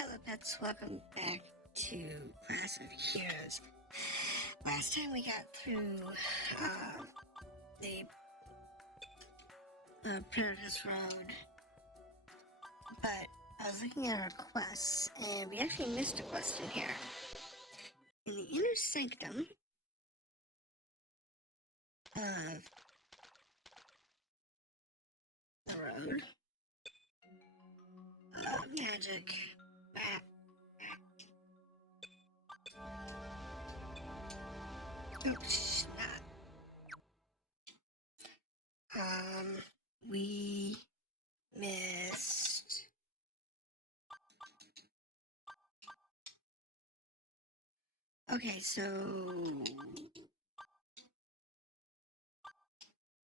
Hello pets, welcome back to Classofheroes. Last time we got through the Predator's Road, but I was looking at our quests and we actually missed a quest in here. In the inner sanctum of the road, magic, oh snap. We missed okay, so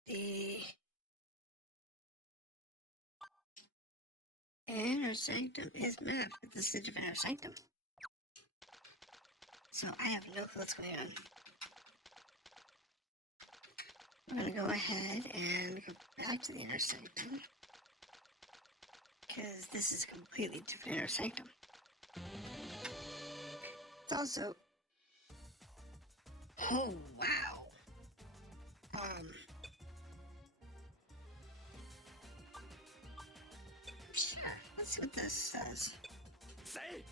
the inner sanctum is mapped, but this is a different inner sanctum. So I have no clue what's going on. We're going to go ahead and go back to the inner sanctum, because this is a completely different inner sanctum. It's also... oh, wow! Sure, let's see what this says. Say!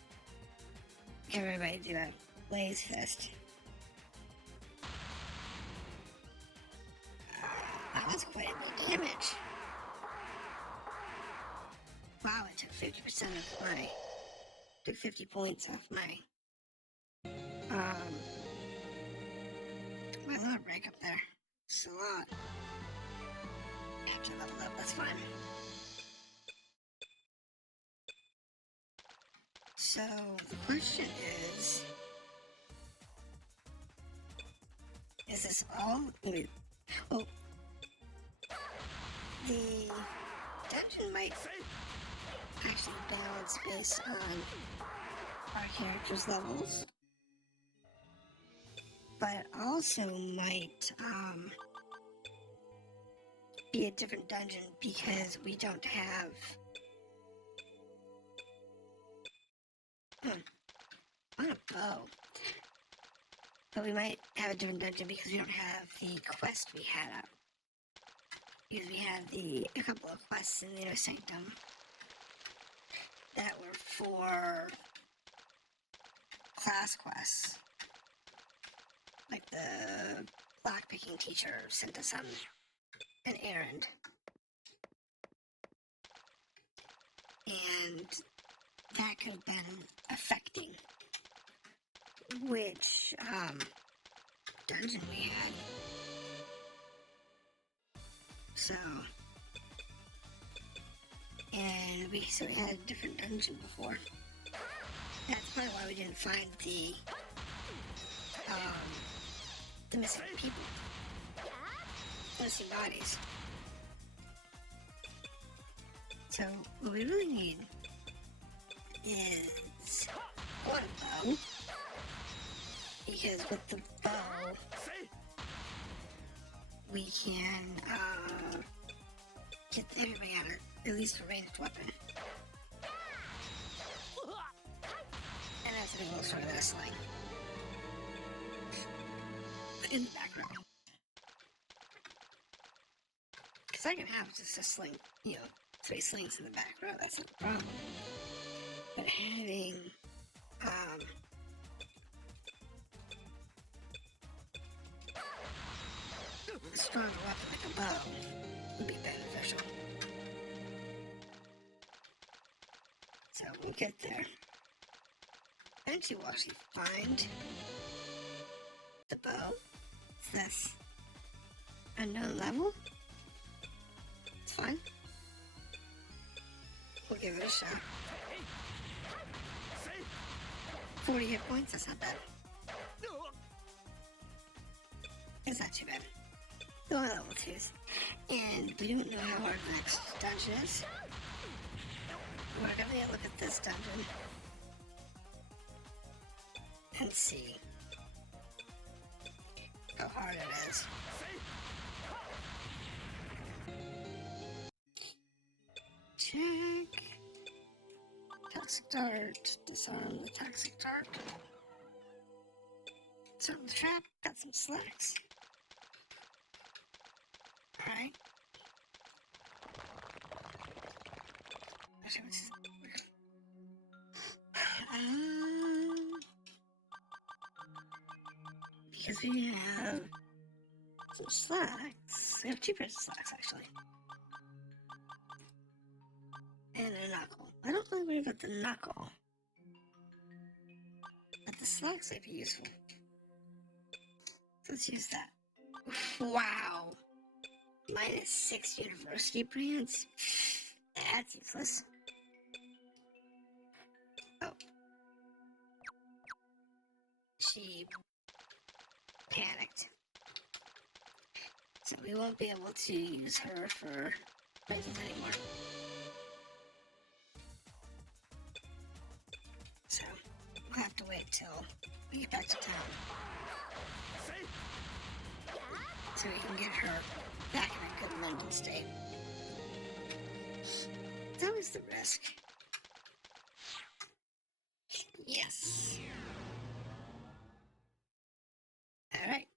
Everybody do a blaze fist. That was quite a bit of damage. Wow, it took 50% of my... took 50 points off my... my lot break up there. It's a lot. After level up, that's fine. So, the question is this all... oh, the dungeon might actually balance based on our characters' levels, but it also might be a different dungeon because we don't have on a bow, but we might have a different dungeon because we don't have the quest we had up. Because we had a couple of quests in the inner sanctum that were for class quests. Like the lockpicking teacher sent us on an errand. And that could have been affecting which dungeon we had. So, and we had a different dungeon before. That's probably why we didn't find the missing people, missing bodies. So what we really need is one bow, because with the bow we can get everybody out of at least a ranged weapon. And that's a big little sort of a sling. In the background. Because I can have just a sling, 3 slings in the back row, that's not a problem. But having a stronger weapon like a bow would be beneficial. So we'll get there. Eventually we'll actually find the bow. It's this unknown level. It's fine. We'll give it a shot. 40 hit points, that's not bad. It's not too bad. We're only level 2s. And we don't know how hard the next dungeon is. We're gonna look at this dungeon and see how hard it is. Check. toxic dart. Disarm the toxic dart. Disarm the trap. Got some slacks. Alright. Actually, this is weird. Because we have some slacks. We have 2 pairs of slacks, actually. And a knuckle. I don't really worry about the knuckle. But the slacks might be useful. So let's use that. Wow. -6 university brands? That's useless. Oh. She panicked. So we won't be able to use her for places anymore. So we'll have to wait till we get back to town. So we can get her back in a good mental state. It's always the risk. Yes. Alright.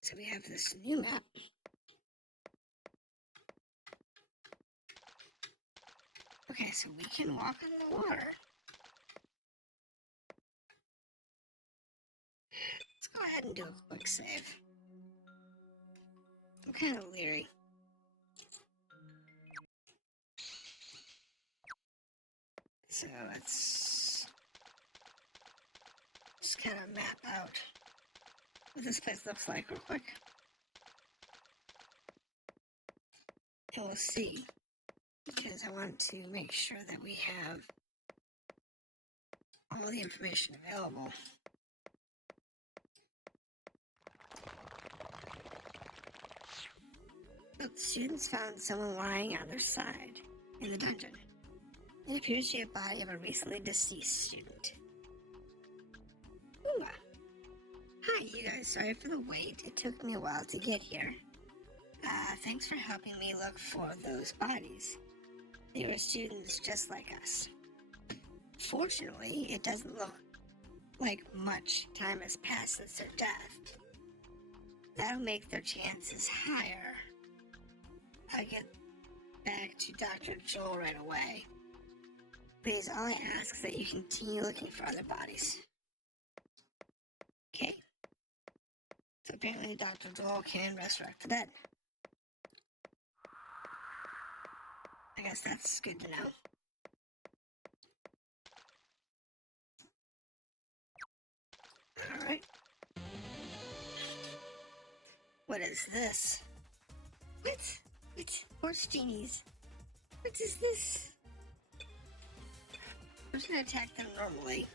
So we have this new map. Okay, so we can walk on the water. Let's go ahead and do a quick save. I'm kind of leery. So let's just kind of map out what this place looks like real quick. And we'll see. Because I want to make sure that we have all the information available. But the students found someone lying on their side in the dungeon. It appears to be a body of a recently deceased student. Ooh. Hi, you guys. Sorry for the wait. It took me a while to get here. Thanks for helping me look for those bodies. They were students just like us. Fortunately, it doesn't look like much time has passed since their death. That'll make their chances higher. I'll get back to Dr. Joel right away. Please, all I ask is that you continue looking for other bodies. Okay. So apparently Dr. Joel can resurrect the dead. I guess that's good to know. Alright. What is this? What? Horse genies. What is this? I'm just gonna attack them normally.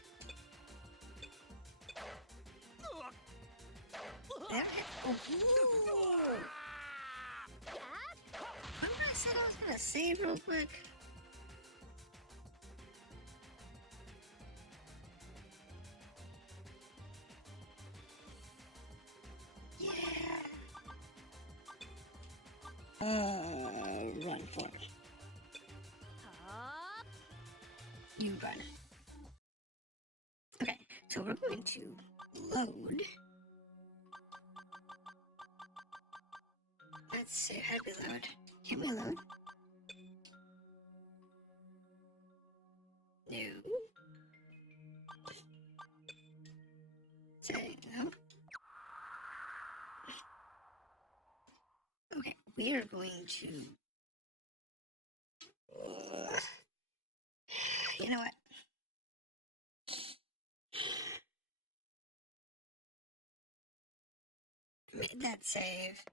There. Oh. Remember I said I was gonna save real quick? Yeah. Run for it. You run. Okay, so we're going to load. Let's see, how do we load? Can we load? No. Say no. Okay, we are going to. You know what? Made that save.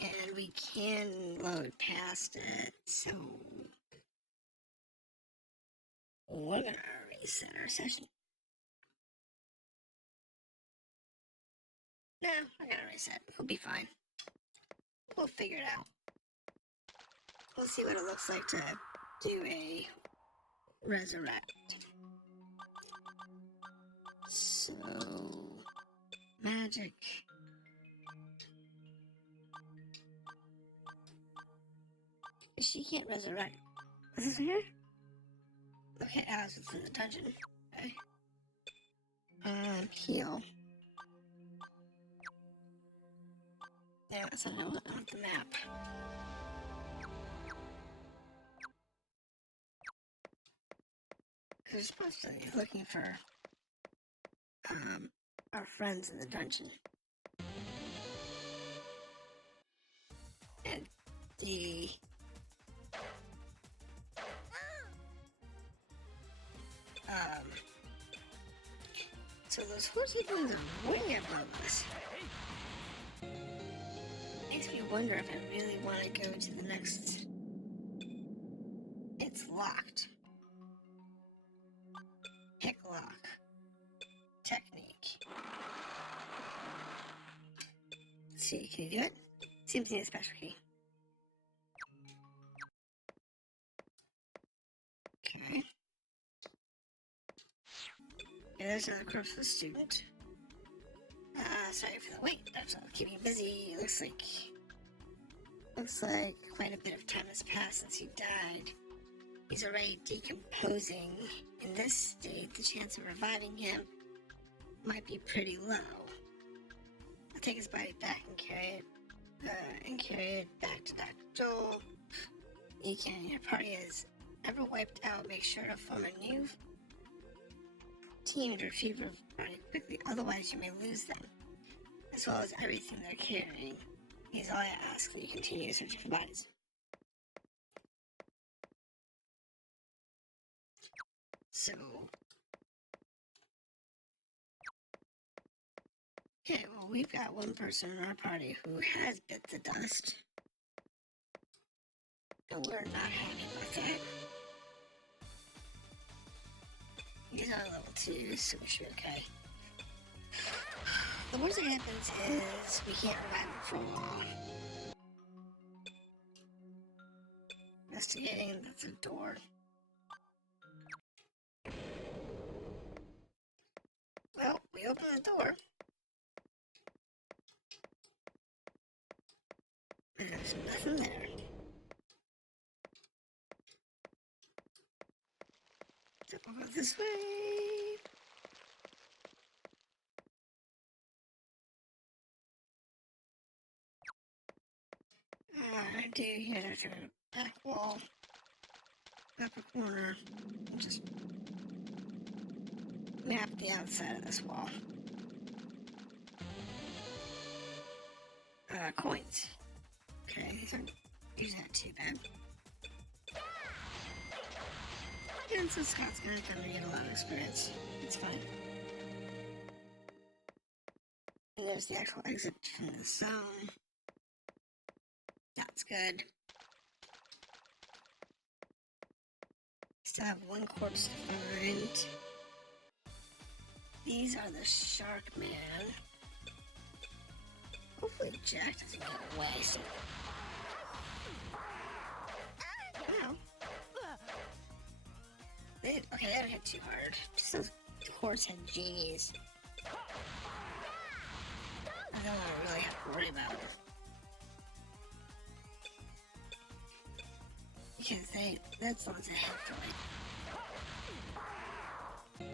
And we can load past it, so we're gonna reset our session. No, we're gonna reset. We'll be fine. We'll figure it out. We'll see what it looks like to do a resurrect. So, magic. She can't resurrect Is this here? Okay, Alice was in the dungeon. Okay. Heal. Yeah, that's what I want on the map. We're supposed to be looking for our friends in the dungeon. And the so those horsey things are way above us. Makes me wonder if I really want to go to the next. It's locked. Pick lock. Technique. Let's see, can you do it? Seems to need a special key. Okay. Yeah, there's another course for the student. Sorry for the wait. That's all keep me busy. Looks like quite a bit of time has passed since he died. He's already decomposing. In this state, the chance of reviving him might be pretty low. I'll take his body back and carry it back to Dr. Joel. Your party is ever wiped out, make sure to form a new team to retrieve your body quickly, otherwise you may lose them, as well as everything they're carrying. Here's all I ask that you continue searching for bodies. So, okay, well, we've got one person in our party who has bit the dust, and we're not happy with that. He's on level 2, so we should be okay. The worst that happens is we can't revive him for a while. Investigating, that's a door. Well, we open the door. And there's nothing there. So we'll go this way. I do hear there's a back wall, upper corner. I'll just map the outside of this wall. Coins. Okay, these aren't too bad. And so Scott's gonna get a lot of experience. It's fine. And there's the actual exit from the zone. That's good. Still have one corpse to find. These are the Shark Man. Hopefully Jack doesn't get away. So. Wow. Okay, they haven't hit too hard. Just those horse head genies. I don't really have to worry about. Because that's the ones that have for like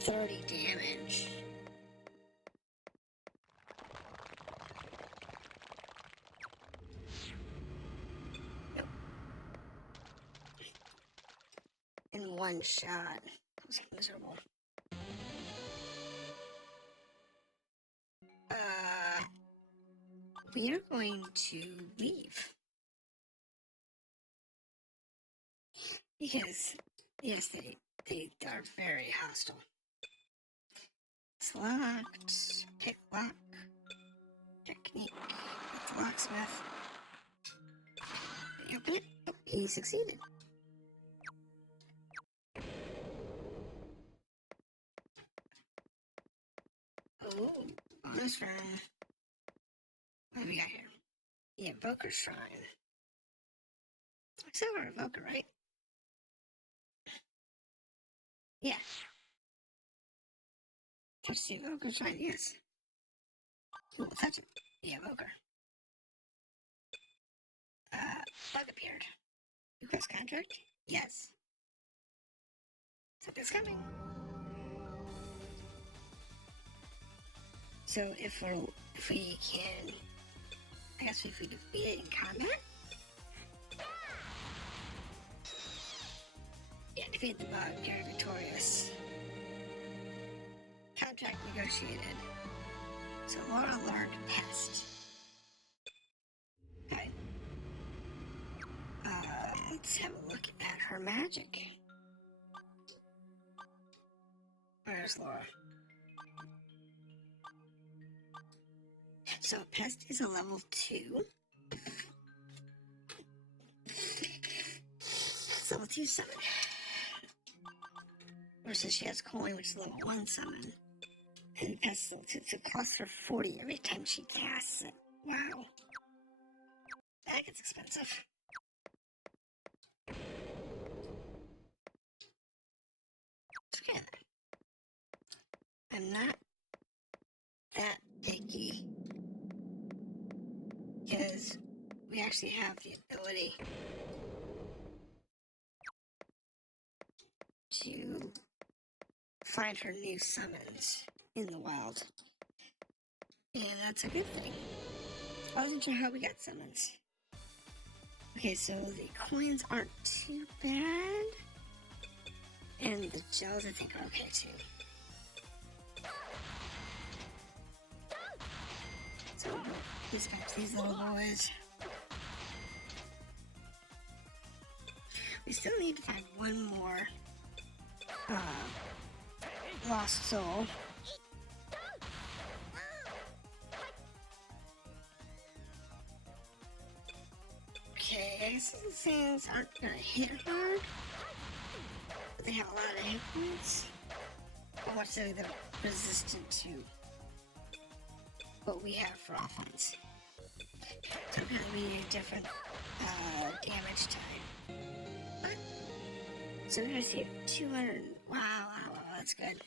30 damage. Nope. In one shot. That was miserable. We are going to leave. Because, yes, they are very hostile. It's locked. Pick lock. Technique. That's the locksmith. Did he open it? Oh, he succeeded. Oh, bonus room. What do we got here? The Invoker Shrine. I said we're Invoker, right? Yeah. Touch the Invoker Shrine, yes. Who will touch it? The Invoker. Bug appeared. Request contract? Yes. Something's coming. So if we can, I guess if we defeat it in combat? Yeah, defeat the bug, you're victorious. Contract negotiated. So Laura learned pest. Okay. Let's have a look at her magic. Where's Laura? So pest is a level 2. It's level 2 summon. Versus she has coin, which is level 1 summon. And pest is level 2, so it costs her 40 every time she casts it. Wow. That gets expensive. Okay. I'm not that picky because we actually have the ability to find her new summons in the wild. And that's a good thing. I wasn't sure how we got summons. Okay, so the coins aren't too bad. And the gels I think are okay too. So dispatch these little boys. We still need to find one more lost soul. Okay, so these things aren't gonna hit hard, but they have a lot of hit points. How much are they resistant to what we have for offense? So I'm gonna be a different damage type. But, so we're gonna see 200. Wow, that's good.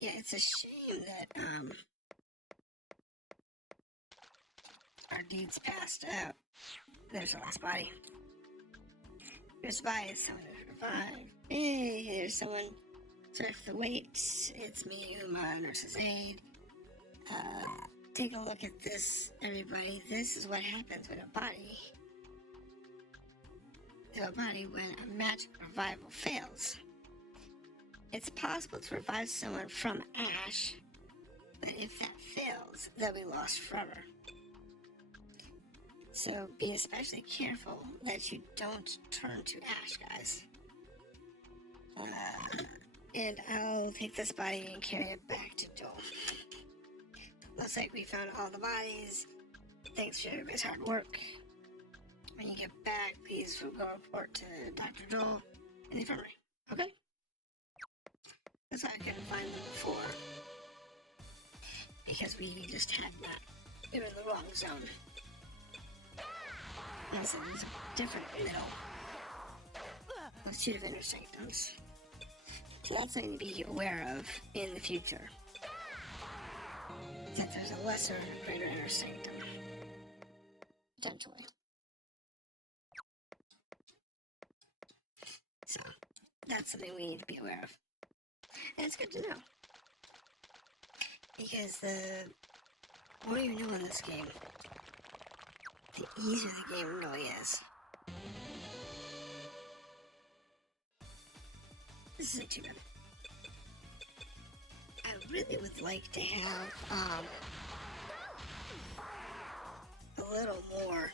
Yeah, it's a shame that our dude's passed out. There's the last body. There's by someone to survive. Hey, there's someone. Sorry for the wait. It's me, Uma, nurse's aide. Take a look at this, everybody. This is what happens when a body when a magic revival fails. It's possible to revive someone from ash, but if that fails, they'll be lost forever. So be especially careful that you don't turn to ash, guys. And I'll take this body and carry it back to Joel. Looks like we found all the bodies. Thanks for everybody's hard work. When you get back, please go report to Dr. Joel in the infirmary. Okay? That's why I couldn't find them before. Because we just had not. They were in the wrong zone. And so there's a different middle. There's 2 different inner sanctums. So that's something to be aware of in the future. That there's a lesser, greater inner sanctum. Potentially. So, that's something we need to be aware of. And it's good to know. Because the more you know in this game, the easier the game really is. This isn't too bad. I really would like to have a little more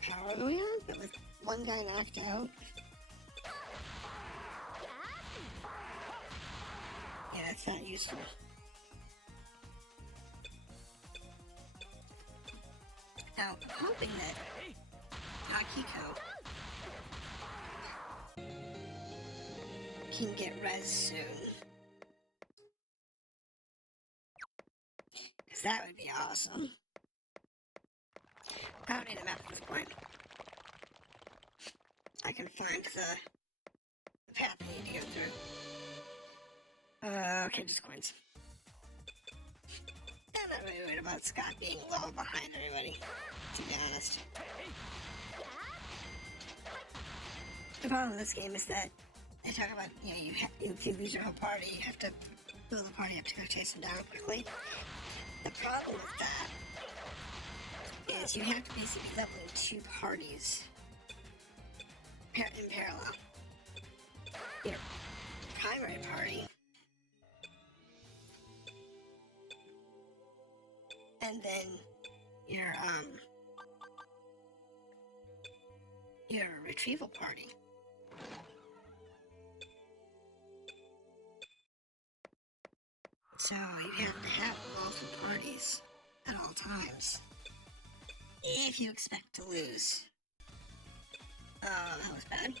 power going on, but with one guy knocked out. Yeah, that's not useful. Now, I'm hoping that Akiko can get res soon. Because that would be awesome. I don't need a map at this point. I can find the path I need to go through. Okay, just coins. No. not really worried about Scott being a little behind everybody, to be honest. The problem with this game is that they talk about, you know, if you lose your whole party, you have to build the party up to go chase them down quickly. The problem with that is you have to basically be leveling 2 parties in parallel. Your primary party, and then your retrieval party. So you have to have both parties at all times if you expect to lose. That was bad.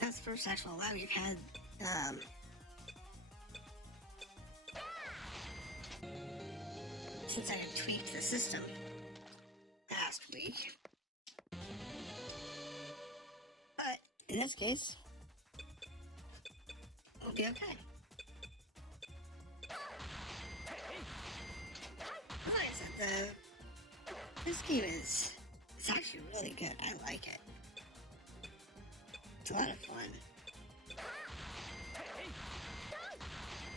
That's the first actual lab you've had, since I had tweaked the system last week. But in this case, we'll be okay. Like I said, this game it's actually really good. I like it. It's a lot of fun.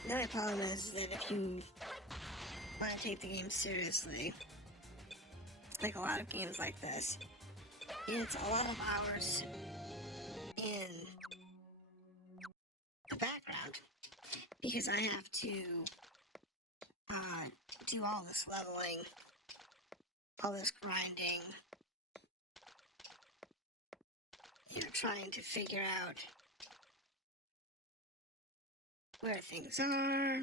The only problem is that if you want to take the game seriously, like a lot of games like this, it's a lot of hours in the background, because I have to do all this leveling, all this grinding, you know, trying to figure out where things are.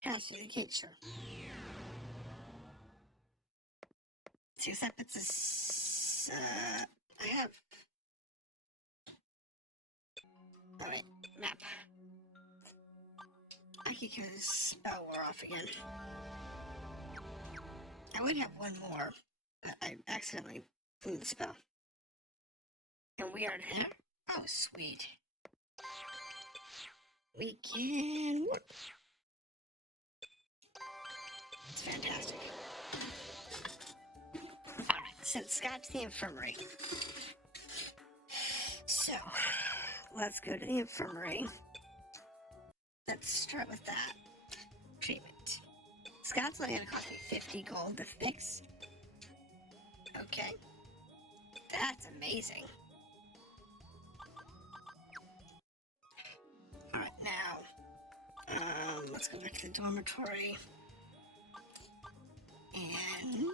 Has to be the kid, sure. Except it's a I have. Alright, map. Akiko's spell wore off again. I would have one more, but I accidentally blew the spell. And we are there? Oh, sweet. We can work. It's fantastic. Alright, send Scott to the infirmary. So, let's go to the infirmary. Let's start with that. Treatment. Scott's only gonna cost me 50 gold to fix. Okay. That's amazing. Alright, now, let's go back to the dormitory. And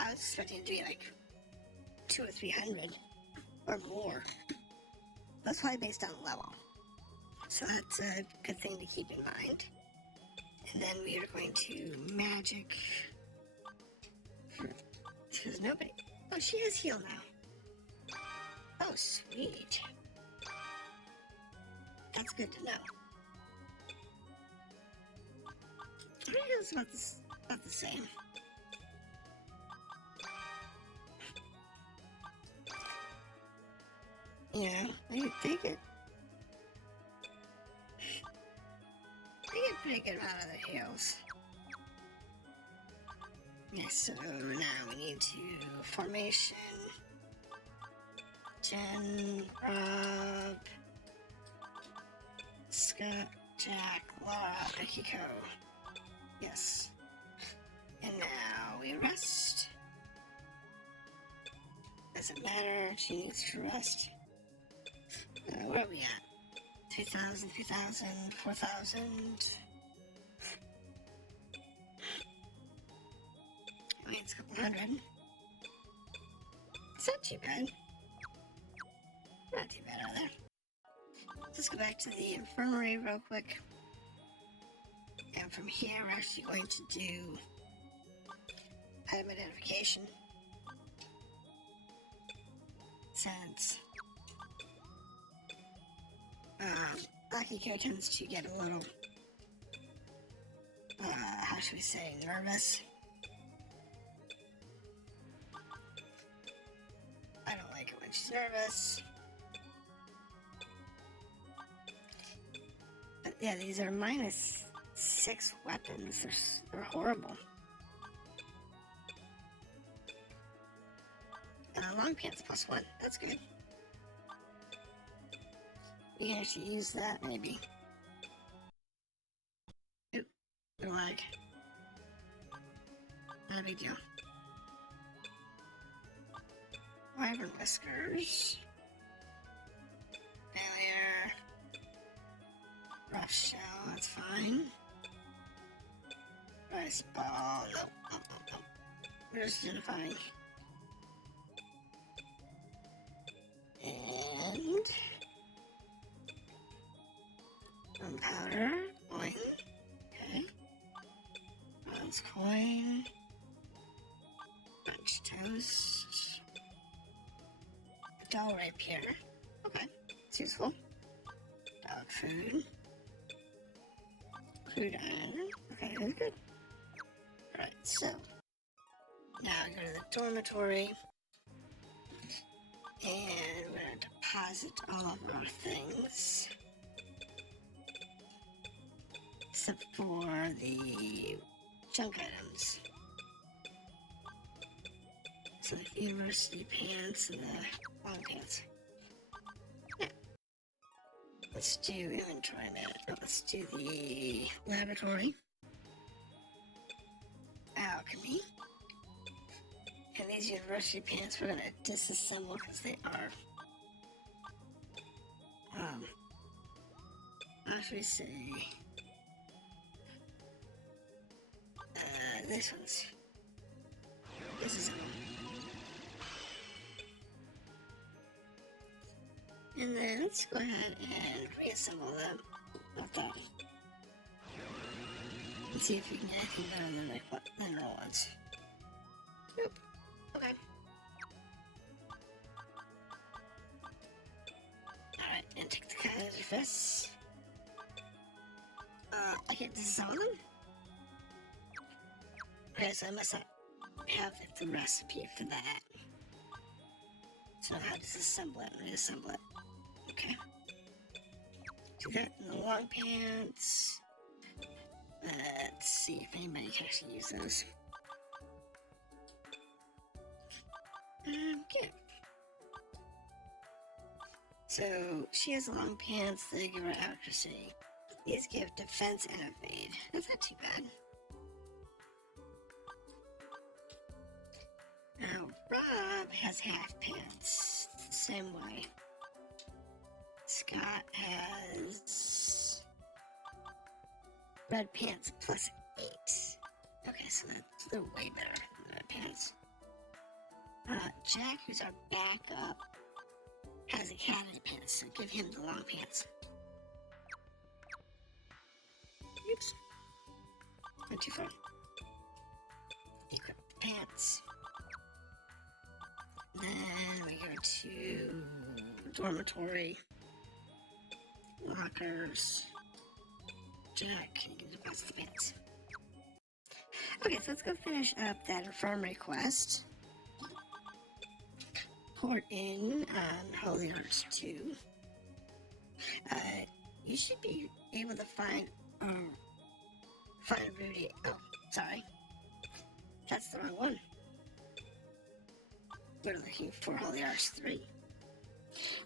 I was expecting it to be like 200 or 300 or more. That's probably based on level. So that's a good thing to keep in mind. And then we are going to magic. Because nobody. Oh, she has heal now. Oh, sweet. That's good to know. I think it's about the same. Yeah, they get pretty good out of the heals. Yes, so now we need to formation. Jen, Rob, Scott, Jack, Laura, Akiko. Yes. And now we rest. Doesn't matter, she needs to rest. Where are we at? 2,000, 3,000, 4,000. I mean, it's a couple hundred. It's not too bad. Not too bad either. Let's go back to the infirmary real quick. And from here, we're actually going to do item identification. Since Akiko tends to get a little, how should we say, nervous. I don't like it when she's nervous. yeah, these are -6 weapons. They're horrible. Long pants +1. That's good. You can actually use that, maybe. Oop, no lag. Not a big deal. Wyvern whiskers. Failure. Rough shell, that's fine. Rice ball, nope, nope, nope, nope. We're just identifying. And gunpowder, coin, okay. Bronze coin, French toast, a doll rapier, okay, it's useful. Dog food, crude iron, okay, that's good. Alright, so now go to the dormitory. And we're going to deposit all of our things. Except for the junk items. So the university pants and the long pants. Yeah. Let's do inventory management. Let's do the laboratory. Alchemy. And these university pants we're gonna disassemble because they are, how should we say, this one's disassemble. And then let's go ahead and reassemble them like that. Let's see if we can get anything better than normal ones. Nope. Okay. Alright, and take the Classofheroes. I can't disassemble them? Okay, so I must not have the recipe for that. So how to disassemble it and reassemble it. Okay. Do that in the long pants. Let's see if anybody can actually use those. Okay. So she has long pants, they give her accuracy. These give defense and evade. That's not too bad. Now Rob has half pants. It's the same way. Scott has red pants +8. Okay, so they're way better than red pants. Jack, who's our backup, has academy pants, so give him the long pants. Oops. Not too far. Equip the pants. Then we go to dormitory. Lockers. Jack, can you deposit the pants? Okay, so let's go finish up that infirmary quest. Port in on Holy Arts 2. You should be able to find Rudy. Oh, sorry. That's the wrong one. We're looking for Holy Arts 3.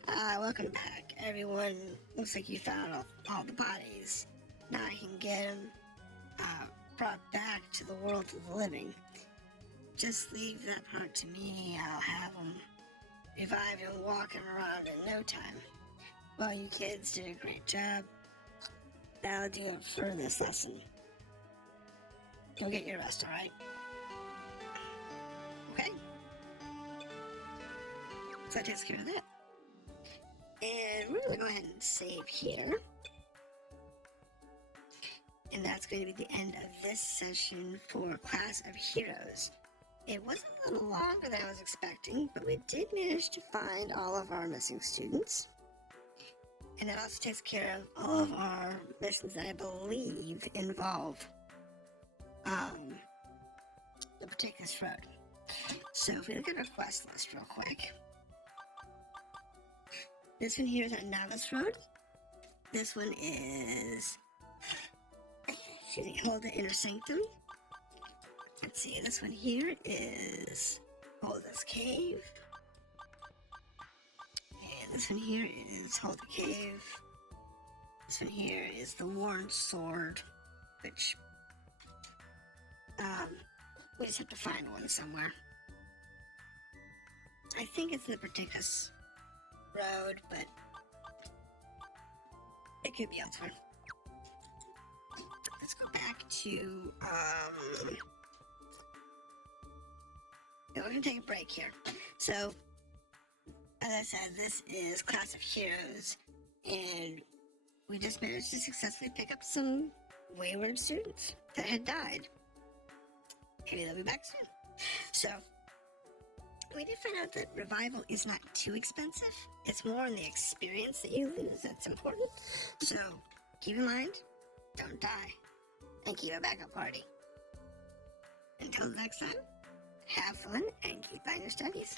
Welcome back, everyone. Looks like you found all the bodies. Now I can get them brought back to the world of the living. Just leave that part to me. I'll have them revived and walking around in no time. Well, you kids did a great job. That'll do it for this lesson. Go get your rest, alright? Okay. So that takes care of that. And we're going to go ahead and save here. And that's going to be the end of this session for Classofheroes. It was a little longer than I was expecting, but we did manage to find all of our missing students. And that also takes care of all of our missions that I believe involve the particular road. So if we look at our quest list real quick. This one here is our Novice Road. This one is, excuse me, Hold the Inner Sanctum. Let's see, this one here is Hold This Cave. And this one here is Hold the Cave. This one here is The Worn Sword, which, we just have to find one somewhere. I think it's in the Particus Road, but it could be elsewhere. Let's go back to, we're gonna take a break here. So, as I said, this is Classofheroes, and we just managed to successfully pick up some wayward students that had died. Maybe they'll be back soon. So, we did find out that revival is not too expensive. It's more in the experience that you lose that's important. So, keep in mind, don't die, and keep a backup party. Until next time, have fun and keep on your studies.